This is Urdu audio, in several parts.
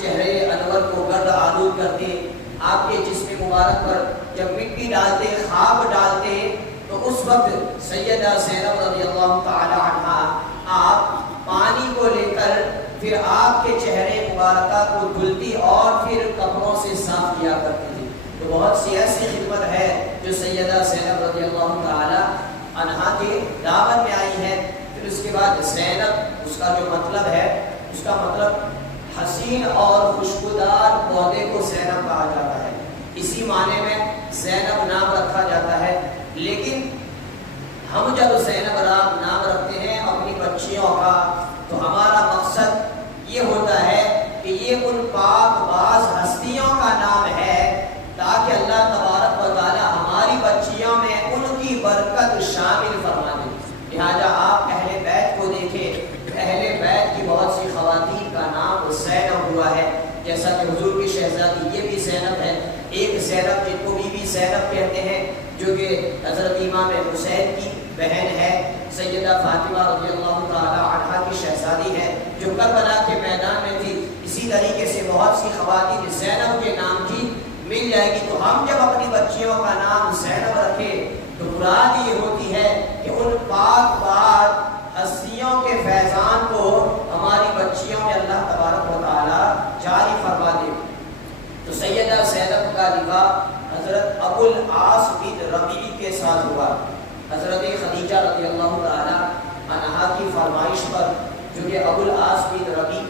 چہرے انور کو گرد آلود کرتے، آپ کے جسم مبارک پر جب مٹی ڈالتے، خاک ڈالتے، تو اس وقت سیدہ زینب رضی اللہ تعالی عنہ آپ پانی کو لے کر پھر آپ کے چہرے مبارکہ کو دھلتی اور پھر کپڑوں سے صاف کیا کرتی تھی۔ تو بہت سی ایسی خدمت ہے جو سیدہ زینب رضی اللہ تعالی عنہا کے دعوت میں آئی ہے۔ پھر اس کے بعد زینب، اس کا جو مطلب ہے، اس کا مطلب حسین اور خوشبودار پودے کو زینب کہا جاتا ہے، اسی معنی میں زینب نام رکھا جاتا ہے۔ لیکن ہم جب زینب نام رکھتے ہیں اپنی بچیوں کا تو ہمارا مقصد یہ ہوتا ہے کہ یہ ان پاک باز ہستیوں کا نام ہے تاکہ اللہ تبارک و تعالی ہماری بچیوں میں ان کی برکت شامل فرما دے۔ لہٰذا آپ اہل بیت کو دیکھیں، اہل بیت کی بہت سی خواتین کا نام زینب ہوا ہے، جیسا کہ حضور کی شہزادی یہ بھی زینب ہے۔ ایک زینب جن کو بی بی زینب کہتے ہیں جو کہ حضرت امام حسین کی بہن ہے، سیدہ فاطمہ رضی اللہ تعالی عنہا کی شہزادی ہے جو کربلا کے میدان میں تھی۔ اسی طریقے سے بہت سی خواتین زینب کے نام کی مل جائے گی۔ تو ہم جب اپنی بچیوں کا نام زینب رکھیں تو مراد یہ ہوتی ہے کہ ان پاک باز ہستیوں کے فیضان کو ہماری بچیوں میں اللہ تبارک و تعالی جاری فرما دے۔ تو سیدہ زینب کا نکاح حضرت ابو العاص بن ربیع کے ساتھ ہوا۔ حضرت خدیجہ رضی اللہ تعالی عنہا کی فرمائش پر، جو کہ ابو العاص بن ربیع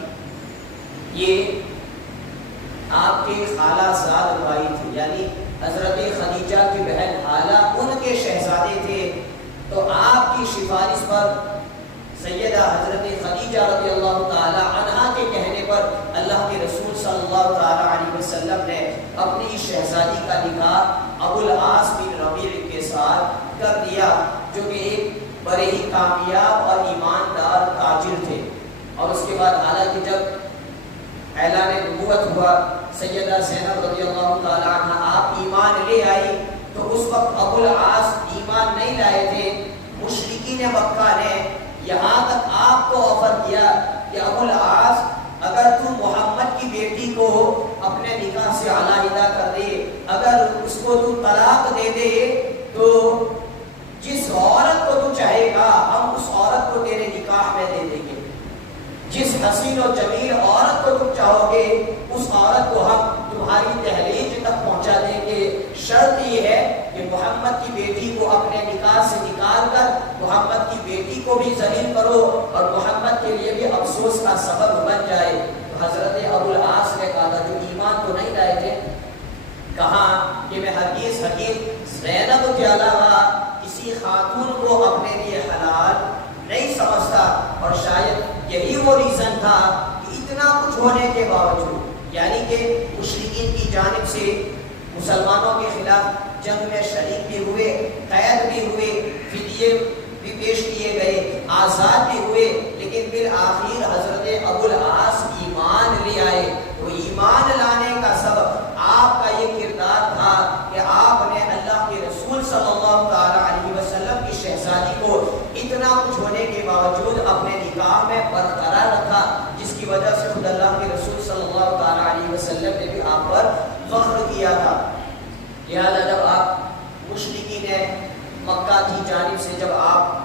یہ آپ کے خالہ زاد بھائی تھے، یعنی حضرت خدیجہ کی بہن حالہ ان کے شہزادے تھے، تو آپ کی سفارش پر سیدہ حضرت خدیجہ رضی اللہ تعالی عنہا کے کہنے پر اللہ کے رسول صلی اللہ تعالی علیہ وسلم نے اپنی شہزادی کا نکاح ابو العاص بن ربیع کے ساتھ کر دیا، جو کہ ایک بڑے ہی کامیاب اور ایماندار تاجر تھے۔ اور اس کے بعد حالانکہ جب اعلان نبوت ہوا، سیدہ زینب رضی اللہ تعالی عنہ آپ ایمان لے آئی، تو اس وقت ابو العاص ایمان نہیں لائے تھے۔ مشرکین مکہ نے یہاں تک آپ کو آفر کیا کہ ابو العاص اگر تو محمد کی بیٹی کو اپنے نکاح سے علیحدہ کر دے، اگر اس کو تو طلاق دے دے، تو جس عورت کو تو چاہے گا ہم اس عورت کو تیرے نکاح میں دے دیں گے، جس حسین و جمیل عورت کو تم چاہو گے اس عورت کو ہم تمہاری دہلیز تک پہنچا دیں گے، شرط یہ ہے کہ محمد کی بیٹی کو اپنے نکاح سے نکال کر محمد کی بیٹی کو بھی ذلیل کرو اور محمد کے لیے بھی افسوس کا سبب بن جائے۔ تو حضرت ابو العاص نے کہا جو ایمان تو نہیں لائے تھے، کہا کہ میں ہرگز زینب کے علاوہ کسی خاتون کو اپنے لیے حلال نہیں سمجھتا، اور شاید یہی وہ ریزن تھا کہ اتنا کچھ ہونے کے باوجود، یعنی کہ مشرکین کی جانب سے مسلمانوں کے خلاف جنگ میں شریک بھی ہوئے، قید بھی ہوئے، فدیے بھی پیش کیے گئے، آزاد بھی ہوئے، لیکن بالآخر حضرت ابو العاص ایمان لے آئے۔ تو ایمان لانے کا سبب آپ کا یہ کردار تھا کہ آپ نے اللہ کے رسول صلی اللہ تعالی علیہ وسلم کی شہزادی کو اتنا کچھ ہونے کے باوجود اپنے نکاح میں برقرار رکھا، جس کی وجہ سے خود اللہ کے رسول صلی اللہ تعالی علیہ وسلم نے بھی آپ پر فخر کیا تھا۔ لہذا جب آپ مشرکین مکہ کی جانب سے جب آپ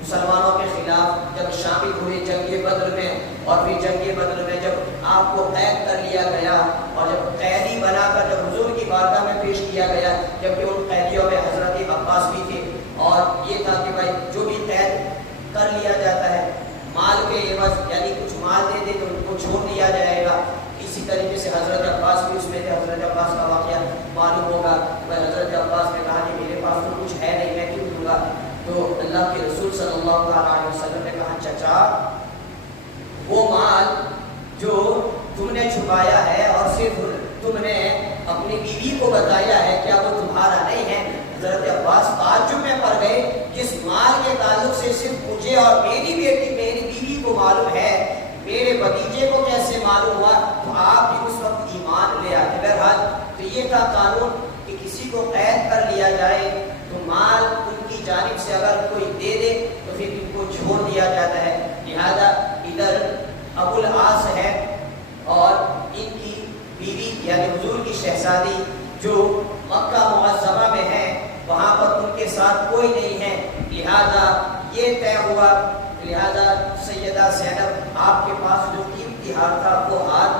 مسلمانوں کے خلاف جب شامل ہوئے جنگ بدر میں، اور پھر جنگ بدر میں جب آپ کو قید کر لیا گیا اور جب قیدی بنا کر جب حضور کی بارگاہ میں پیش کیا گیا، جبکہ ان قیدیوں میں حضرت عباس بھی تھے، اور یہ تھا کہ بھائی جو بھی قید کر لیا جاتا ہے مال کے عوض، یعنی کچھ مال دے دے تو ان کو چھوڑ دیا جائے گا۔ اسی طریقے سے حضرت عباس بھی اس میں تھے۔ حضرت عباس کا واقعہ معلوم ہوگا، حضرت عباس نے کہا کہ میرے پاس تو کچھ ہے نہیں، میں کیوں دوں گا؟ تو اللہ کے رسول صلی اللہ علیہ وسلم نے کہا چچا وہ مال جو تم نے چھپایا ہے اور صرف تم نے اپنی بیوی کو بتایا ہے، کیا وہ تمہارا نہیں ہے؟ حضرت عباس تعجب میں پڑ گئے، جس مال کے تعلق سے صرف مجھے اور میری بیٹی میری بیوی کو معلوم ہے، میرے بھتیجے کو کیسے معلوم ہوا؟ تو آپ بھی اس وقت ایمان لے آتے۔ بہرحال تو یہ تھا قانون کہ کسی کو قید کر لیا جائے تو مال ان کی جانب سے اگر کوئی دے دے تو پھر ان کو چھوڑ دیا جاتا ہے۔ لہذا ادھر ابو العاص ہے اور جو مکہ معظمہ میں ہے وہاں پر ان کے ساتھ کوئی نہیں ہے، لہذا یہ طے ہوا، لہذا سیدہ زینب آپ کے پاس جو قیمتی ہار تھا وہ ہار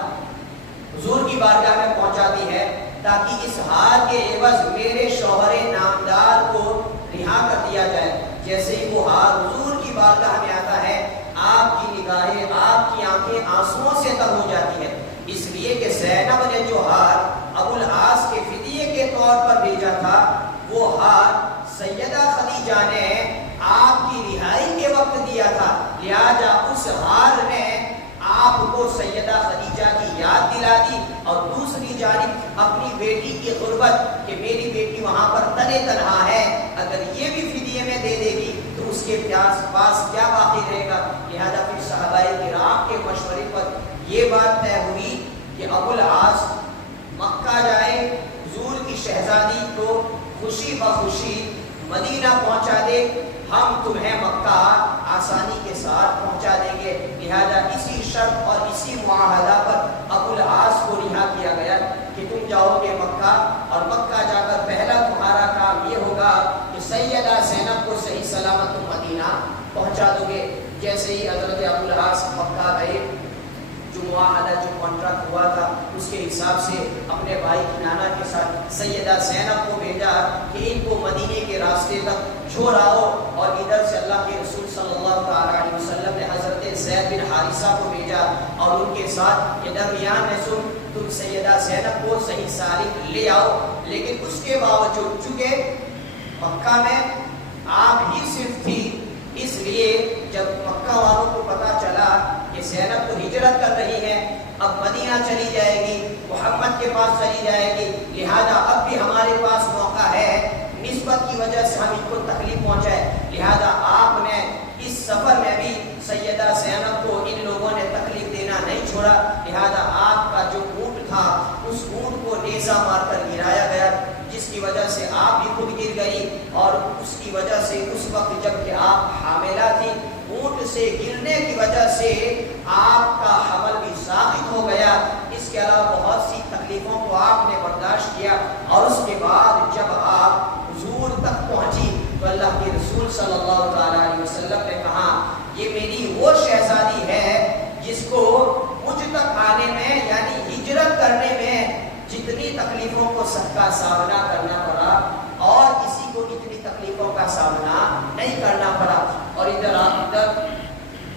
حضور کی بارگاہ میں پہنچاتی ہے تاکہ اس ہار کے عوض میرے شوہر نامدار کو رہا کر دیا جائے۔ جیسے ہی وہ ہار حضور کی بارگاہ میں آتا ہے آپ کی نگاہیں، آپ کی آنکھیں آنسوؤں سے تر ہو جاتی ہیں، اس لیے کہ زینب نے جو ہار ابو العاص کے فدیے کے طور پر بھیجا تھا وہ ہار سیدہ خدیجہ نے آپ کی رہائی کے وقت دیا تھا، لہذا اس ہار نے آپ کو سیدہ خدیجہ کی یاد دلا دی، اور دوسری جانب اپنی بیٹی کی غربت کہ میری بیٹی وہاں پر تنے تنہا ہے، اگر یہ بھی فدیے میں دے دے گی تو اس کے پاس کیا باقی رہے گا۔ لہذا پھر صحابہ کرام کے مشورے پر یہ بات طے ہوئی کہ ابو العاص مکہ جائے، حضور کی شہزادی کو خوشی بخوشی مدینہ پہنچا دے، ہم تمہیں مکہ آسانی کے ساتھ پہنچا دیں گے۔ لہذا اسی شرط اور اسی معاہدہ پر ابو العاص کو رہا کیا گیا کہ تم جاؤ گے مکہ، اور مکہ جا کر پہلا تمہارا کام یہ ہوگا کہ سیدہ زینب کو صحیح سلامت مدینہ پہنچا دو گے۔ جیسے ہی حضرت ابو العاص مکہ گئے، جو معاہدہ جو کانٹریکٹ ہوا تھا اس کے حساب سے اپنے بھائی کنانہ کے ساتھ سیدہ زینب کو بھیجا کہ ان کو مدینے کے راستے تک چھوڑ آؤ، اور ادھر سے اللہ کے رسول صلی اللہ تعالی علیہ وسلم نے حضرت زید بن حارثہ کو بھیجا اور ان کے ساتھ یہ درمیان میں سن تم سیدہ زینب کو صحیح سالم لے آؤ۔ لیکن اس کے باوجود چونکہ مکہ میں آپ ہی صرف تھی، اس لیے جب مکہ والوں کو پتا چلا کہ زینب تو ہجرت کر رہی ہے، اب مدینہ چلی جائے گی، محمد کے پاس چلی جائے گی، لہذا اب بھی ہمارے پاس موقع ہے نسبت کی وجہ سے ہم ان کو تکلیف پہنچائے، لہذا آپ نے اس سفر میں بھی سیدہ زینب کو ان لوگوں نے تکلیف دینا نہیں چھوڑا، لہذا آپ کا جو اونٹ تھا اس اونٹ کو نیزہ مار کر گرایا گیا، جس کی وجہ سے آپ بھی خود گر گئی، اور اس کی وجہ سے اس وقت جب کہ آپ حاملہ تھی اونٹ سے گرنے کی وجہ سے آپ کا حمل بھی ساقط ہو گیا۔ اس کے علاوہ بہت سی تکلیفوں کو آپ نے برداشت کیا، اور اس کے بعد جب آپ حضور تک پہنچی تو اللہ کے رسول صلی اللہ تعالی علیہ وسلم نے کہا یہ میری وہ شہزادی ہے جس کو مجھ تک آنے میں یعنی ہجرت کرنے میں جتنی تکلیفوں کو سب کا سامنا کرنا پڑا اور کسی کو اتنی تکلیفوں کا سامنا نہیں کرنا پڑا۔ اور ادھر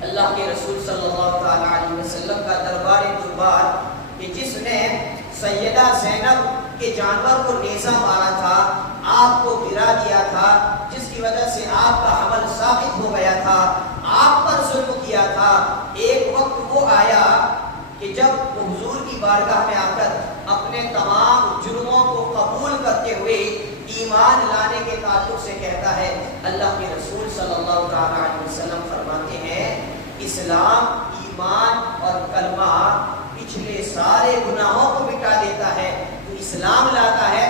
اللہ کے رسول صلی اللہ تعالی علیہ وسلم کا دربار کہ جس نے سیدہ زینب کے جانور کو نیزہ مارا تھا، آپ کو گرا دیا تھا، جس کی وجہ سے آپ کا حمل ثابت ہو گیا تھا، آپ پر ظلم کیا تھا، ایک وقت وہ آیا کہ جب وہ حضور کی بارگاہ میں آ کر اپنے تمام جرموں کو قبول کرتے ہوئے ایمان لانے کے تعلق سے کہتا ہے، اللہ کے رسول صلی اللہ تعالی علیہ وسلم فرماتے ہیں اسلام، ایمان اور کلمہ پچھلے سارے گناہوں کو مٹا دیتا ہے، تو اسلام لاتا ہے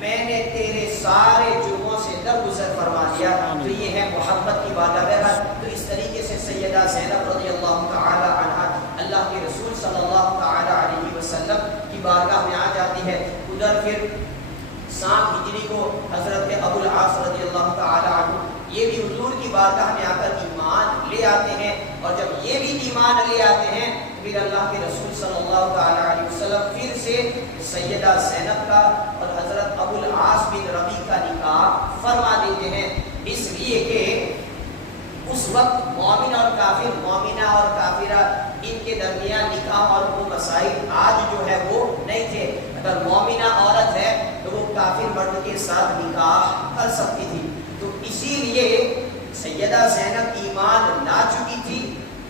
میں نے تیرے سارے جرموں سے درگزر فرما دیا، تو یہ ہے محبت کی بارگاہ۔ تو اس طریقے سے سیدہ زینب رضی اللہ تعالی عنہا اللہ کے رسول صلی اللہ تعالی علیہ وسلم کی بارگاہ میں آ جاتی ہے۔ ادھر پھر 7 ہجری کو حضرت ابو العاص رضی اللہ تعالی عنہ یہ بھی حضور کی بارگاہ میں آ کر ایمان لے آتے ہیں، اور جب یہ بھی ایمان لے آتے ہیں پھر اللہ کے رسول صلی اللہ تعالی علیہ وسلم پھر سے سیدہ زینب کا اور حضرت ابو العاص بن ربیع کا نکاح فرما دیتے ہیں، اس لیے کہ اس وقت مومن اور کافر، مومنہ اور کافرہ ان کے درمیان نکاح اور وہ مسائل آج جو ہے وہ نہیں تھے۔ اگر مومنہ عورت ہے تو وہ کافر مرد کے ساتھ نکاح کر سکتی تھی، تو اسی لیے سیدہ زینب ایمان لا چکی تھی،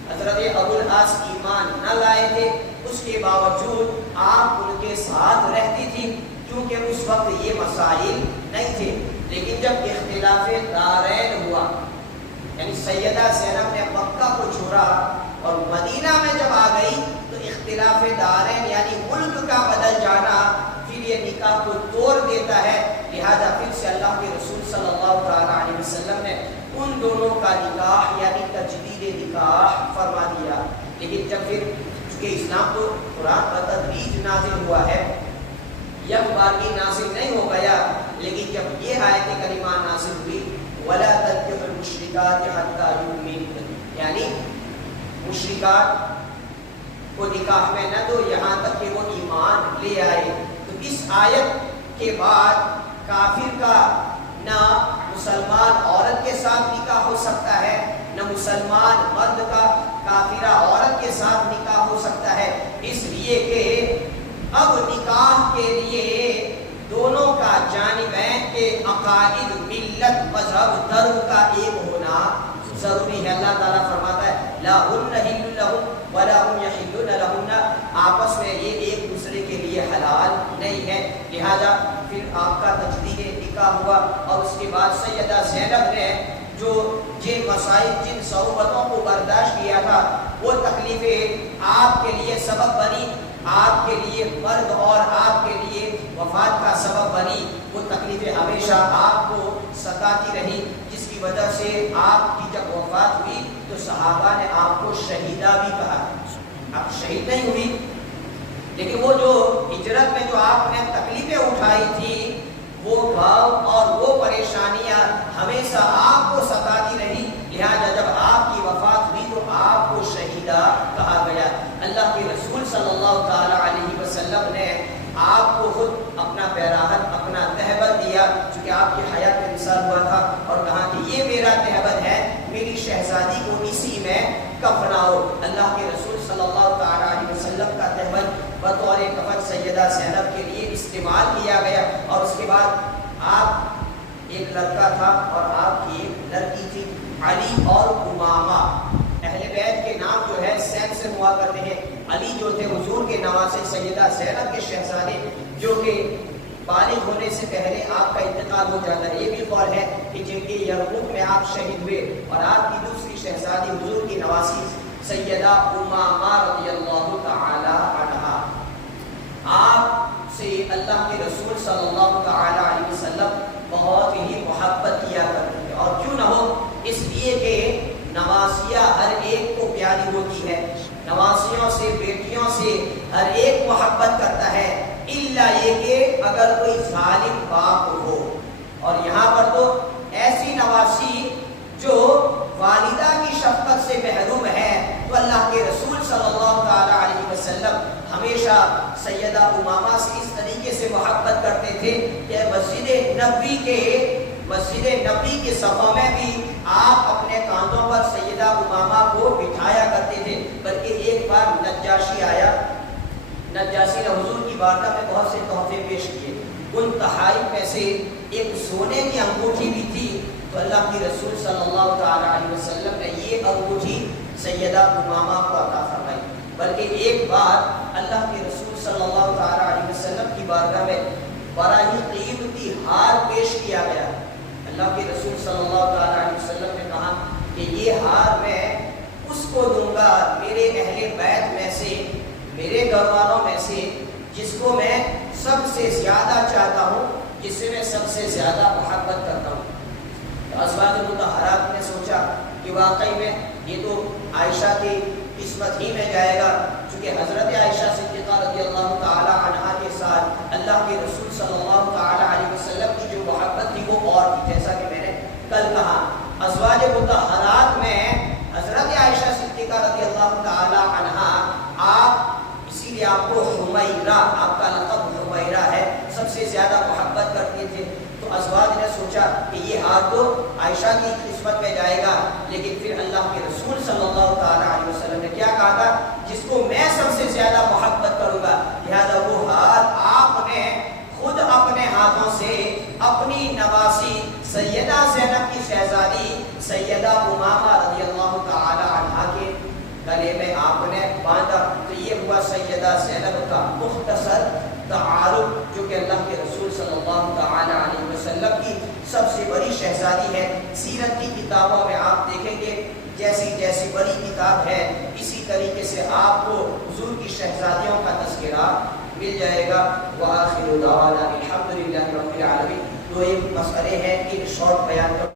حضرت ابو العاص ایمان نہ لائے تھے، اس کے باوجود آپ ان کے ساتھ رہتی تھی کیونکہ اس وقت یہ مسائل نہیں تھے۔ لیکن جب اختلاف دارین ہوا، یعنی سیدہ زینب نے مکہ کو چھوڑا اور مدینہ میں جب آ گئی تو اختلاف دارین یعنی ملک کا بدل جانا پھر یہ نکاح کو توڑ دیتا ہے، لہذا پھر سے اللہ کے رسول صلی اللہ تعالی علیہ وسلم نے ان دونوں کا نکاح یعنی تجدید نکاح فرما دیا۔ لیکن جب پھر چونکہ اسلام تو قرآن پر تدریج نازل ہوا ہے، یک بار کی نازل نہیں ہو گیا، لیکن جب یہ آیت کریمہ نازل ہوئی وَلَا تَنكِحُوا الْمُشْرِكَاتِ حَتَّى يُؤْمِنْ، یعنی مشرکات کو نکاح میں نہ دو یہاں تک کہ وہ ایمان لے آئے. تو اس آیت کے بعد کافر کا نہ مسلمان عورت کے ساتھ نکاح ہو سکتا ہے، نہ مسلمان مرد کا کافرہ عورت کے ساتھ نکاح ہو سکتا ہے، اس لیے کہ اب نکاح کے لیے دونوں کا جانبین کے عقائد، ملت، مذہب، درد کا ایک ہونا ضروری ہے. اللہ تعالیٰ فرماتا ہے لا ہن حل لہم ولا ہم یحلون لہن، آپس میں یہ ایک دوسرے کے لیے حلال نہیں ہے. لہذا پھر آپ کا تجدید نکاح ہوا اور اس کے بعد سیدہ زینب نے جو جن مسائل، جن صعوبتوں کو برداشت کیا تھا، وہ تکلیفیں آپ کے لیے سبب بنی، آپ کے لیے مرد اور آپ کے لیے وفات کا سبب بنی. وہ تکلیفیں ہمیشہ آپ کو ستاتی رہی، جس کی وجہ سے آپ کی جب وفات ہوئی تو صحابہ نے آپ کو شہیدہ بھی کہا. آپ شہید نہیں ہوئی، لیکن وہ جو ہجرت میں جو آپ نے تکلیفیں اٹھائی تھی، وہ غم اور وہ پریشانیاں ہمیشہ آپ کو ستاتی رہی. لہذا جب آپ کی وفات ہوئی تو آپ کو شہیدہ کہا گیا. اللہ کے رسول صلی اللہ تعالی علیہ وسلم نے آپ کو خود اپنا پیراہن، اپنا تہبند دیا، چونکہ آپ کی حیات میں وصال ہوا تھا، اور کہا کہ یہ میرا تہبند ہے، میری شہزادی کو اسی میں کفناؤ. اللہ کے رسول صلی اللہ تعالی علیہ وسلم کا تہبند بطور کفن سیدہ زینب کے لیے استعمال کیا گیا. اور اس کے بعد آپ ایک لڑکا تھا اور آپ کی ایک لڑکی تھی، علی اور امامہ. اہل بیت کے نام جو ہے سین سے ہوا کرتے ہیں. علی جو تھے حضور کے نواسے، سیدہ زینب کے شہزادے، جو کہ بالغ ہونے سے پہلے آپ کا انتقال ہو جاتا ہے. یہ بھی قول ہے کہ جن کے یرموک میں آپ شہید ہوئے، اور آپ کی دوسری شہزادی حضور کی نواسی سیدہ امامہ رضی اللہ تعالی عنہا. آپ سے اللہ کے رسول صلی اللہ تعالی علیہ وسلم بہت ہی محبت کیا کرتے تھے، اور کیوں نہ ہو، اس لیے کہ نواسیہ ہر ایک کو پیاری ہوتی ہے، نواسیوں سے، بیٹیوں سے ہر ایک محبت کرتا ہے، الا یہ کہ اگر کوئی ظالم باپ ہو. اور یہاں پر تو ایسی نواسی جو والدہ کی شفقت سے محروم ہے، تو اللہ کے رسول صلی اللہ تعالی علیہ وسلم ہمیشہ سیدہ امامہ سے اس طریقے سے محبت کرتے تھے کہ مسجد نبی کے صفوں میں بھی آپ اپنے کاندھوں پر سیدہ امامہ کو بٹھایا کرتے تھے. بلکہ ایک بار نجاشی آیا، نجاشی نے حضور کی بارگاہ میں بہت سے تحفے پیش کیے. ان تحائف میں سے ایک سونے کی انگوٹھی بھی تھی. تو اللہ کی رسول صلی اللہ تعالی علیہ وسلم نے یہ انگوٹھی سیدہ امامہ کو عطا فرمائی. بلکہ ایک بار اللہ کے رسول صلی اللہ تعالی علیہ وسلم کی بارگاہ میں بڑا ہی قیمتی ہار پیش کیا گیا. اللہ کے رسول صلی اللہ تعالی علیہ وسلم نے کہا کہ یہ ہار میں اس کو دوں گا میرے اہل بیت میں سے، میرے گھر والوں میں سے، جس کو میں سب سے زیادہ چاہتا ہوں، جس سے میں سب سے زیادہ محبت کرتا ہوں. ازواج مطہرات نے سوچا کہ واقعی میں یہ تو عائشہ کی قسمت ہی میں جائے گا، چونکہ حضرت عائشہ صدیقہ رضی اللہ تعالی عنہا کے ساتھ اللہ کے رسول صلی اللہ تعالی علیہ وسلم کی جو محبت تھی وہ اور تھی. جیسا کہ میں نے کل کہا، ازواج مطہرات میں حضرت عائشہ صدیقہ رضی اللہ تعالی عنہا، آپ اسی لیے آپ کو حمیرہ، آپ کا لقب حمیرہ ہے، سب سے زیادہ محبت کرتے تھے. تو ازواج نے سوچا کہ یہ ہاتھ تو عائشہ کی قسمت میں جائے گا، لیکن پھر اللہ کے رسول صلی اللہ تعالی علیہ وسلم نے کیا کہا تھا، جس کو میں سب سے زیادہ محبت کروں گا، لہذا وہ ہاتھ آپ نے خود اپنے ہاتھوں سے اپنی نواسی سیدہ زینب کی شہزادی سیدہ امامہ رضی اللہ تعالی عنہا کے گلے میں آپ نے باندھا. تو یہ ہوا سیدہ زینب کا مختصر تعارف، جو کہ اللہ کے رسول صلی اللہ تعالی علیہ وسلم کی سب سے بڑی شہزادی ہے. سیرت کی کتابوں میں آپ دیکھیں گے جیسی جیسی بڑی کتاب ہے، اسی طریقے سے آپ کو حضور کی شہزادیوں کا تذکرہ مل جائے گا. وآخر دعوانا الحمدللہ رب العالمین. تو ایک مسئلے ہیں کہ شارٹ بیان